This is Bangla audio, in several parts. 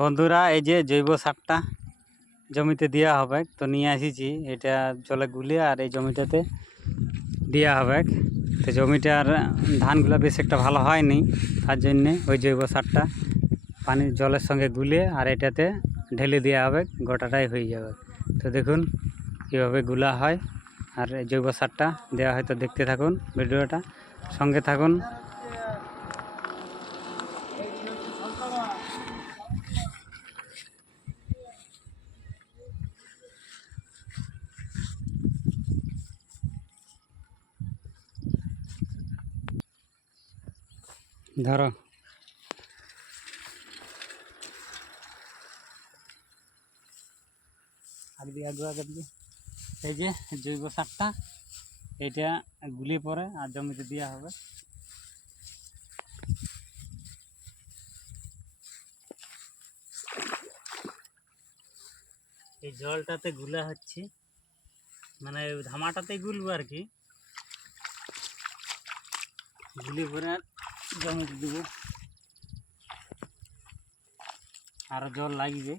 বন্ধুরা, এই যে জৈব সারটা জমিতে দেওয়া হবে, তো নিয়ে আসিছি। এটা জলে গুলিয়ে আর এই জমিটাতে দেওয়া হবে। তো জমিটার ধানগুলো বেশ একটা ভালো হয়নি, তার জন্যে ওই জৈব সারটা পানির জলের সঙ্গে গুলিয়ে আর এটাতে ঢেলে দেওয়া হবে, গোটাটাই হয়ে যাবে। তো দেখুন কীভাবে গুলা হয় আর এই জৈব সারটা দেওয়া হয়। তো দেখতে থাকুন ভিডিওটা, সঙ্গে থাকুন। ধরো, এই যে জৈব সারটা এটা গুলিয়ে পরে আর জমিতে দেওয়া হবে। এই জলটাতে গুলা হচ্ছে, মানে ধামাটাতে গুলবো আর কি, গুলি পরে জমিতে দেবো। আরো জল লাগবে,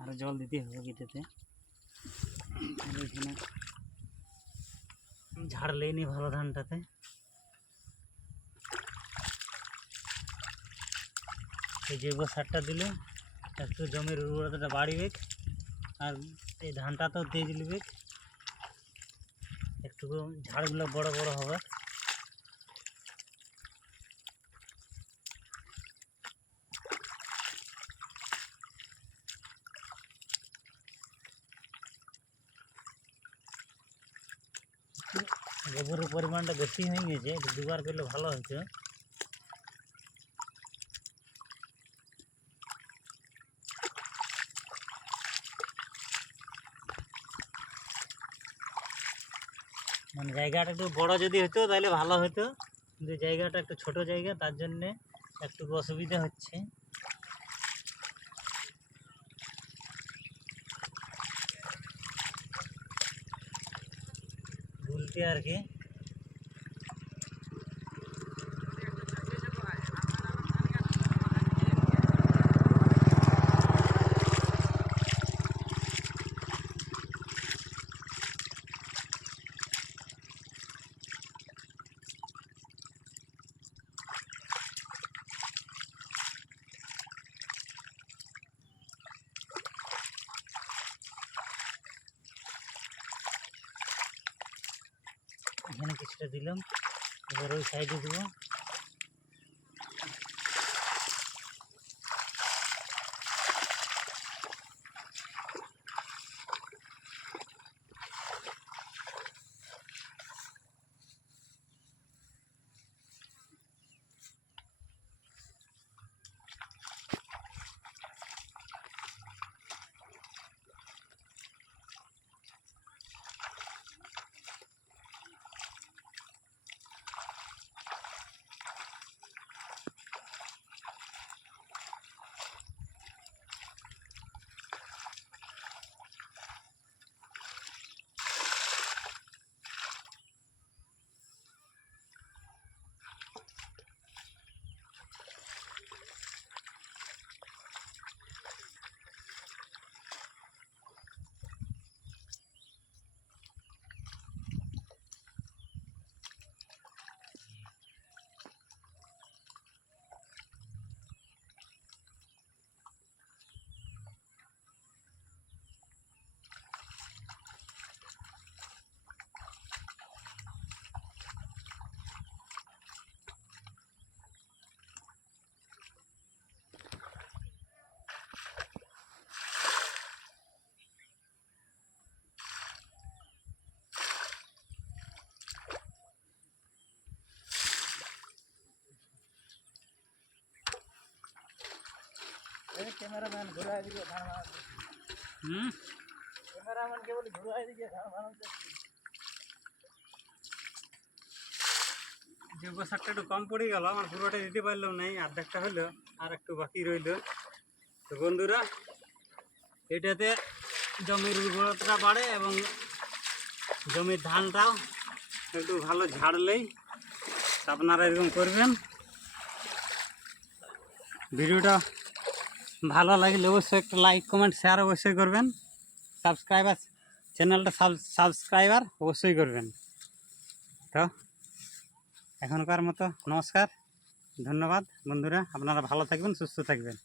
আরো জল দিতে হবে এটাতে। এখানে ঝাড়লেই নি ভালো ধানটাতে। এই জৈব সারটা দিলে একটু জমির উর্বরতাটা বাড়বে আর এই ধানটাতেও তেজ নেবে, একটু ঝাড়গুলো বড় বড় হবে। গোবরের পরিমাণটা বেশি হয়ে গেছে, দুবার করলে ভালো হতো। মানে জায়গাটা একটু বড় যদি হতো তাহলে ভালো হতো, কিন্তু জায়গাটা একটু ছোট জায়গা, তার জন্যে একটু অসুবিধা হচ্ছে। গুলতে আর কি। এখানে কিছুটা দিলাম, এবার ওই সাইডে দেবো। ক্যামেরাম্যান ঘুরাই দিকে ধান বানাচ্ছে। ক্যামেরাম্যানকে বলি ঘুরাই দিকে ধান বানাচ্ছে। জৈব সারটা একটু কম পড়ে গেল, আমার পুরোটা দিতে পারলাম নাই, অর্ধেকটা হলো আর একটু বাকি রইল। তো বন্ধুরা, এটাতে জমির উর্বরতা বাড়ে এবং জমির ধানটাও একটু ভালো ঝাড়লেই আপনারা এরকম করবেন। ভিডিওটা ভালো লাগলে অবশ্যই একটা লাইক কমেন্ট শেয়ার অবশ্যই করবেন, সাবস্ক্রাইবার চ্যানেলটা সাবস্ক্রাইবার অবশ্যই করবেন। তো এখনকার মতো নমস্কার, ধন্যবাদ বন্ধুরা, আপনারা ভালো থাকবেন, সুস্থ থাকবেন।